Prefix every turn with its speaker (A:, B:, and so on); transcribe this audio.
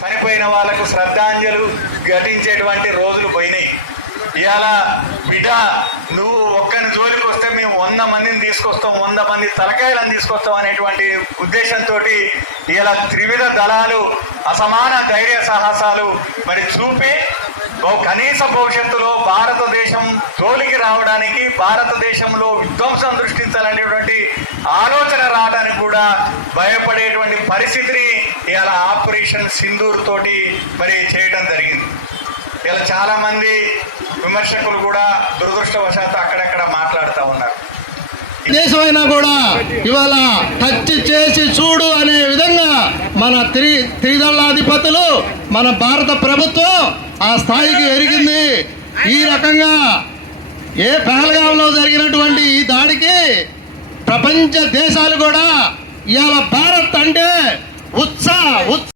A: చనిపోయిన వాళ్ళకు శ్రద్ధాంజలు ఘటించేటువంటి రోజులు పోయినాయి. ఇవాళ బిడ్డ నువ్వు ఒక్కని జోలికి వస్తే మేము వంద మందిని తీసుకొస్తాం వంద మంది తలకాయలను తీసుకొస్తాం అనేటువంటి ఉద్దేశంతో ఇలా త్రివిధ దళాలు అసమాన ధైర్య సాహసాలు మరి చూపి కనీస భవిష్యత్తులో జోలికి రావడానికి భారతదేశంలో విధ్వంసం సృష్టించాలనేటువంటి ఆలోచన రావడానికి కూడా భయపడేటువంటి పరిస్థితిని ఇవాళ ఆపరేషన్ సింధూర్ తోటి మరి చేయటం జరిగింది. ఇలా చాలా మంది విమర్శకులు కూడా దురదృష్టవశాత్తు అక్కడక్కడ మాట్లాడుతూ ఉన్నారు.
B: దేశమైనా కూడా ఇవాళ టచ్ చేసి చూడు అనే విధంగా మన త్రి త్రిదళాధిపతులు మన భారత ప్రభుత్వం ఆ స్థాయికి ఎరిగింది. ఈ రకంగా ఏ పహల్గాంలో జరిగినటువంటి ఈ దాడికి ప్రపంచ దేశాలు కూడా ఇవాళ భారత్ అంటే ఉత్సాహ ఉత్సాహ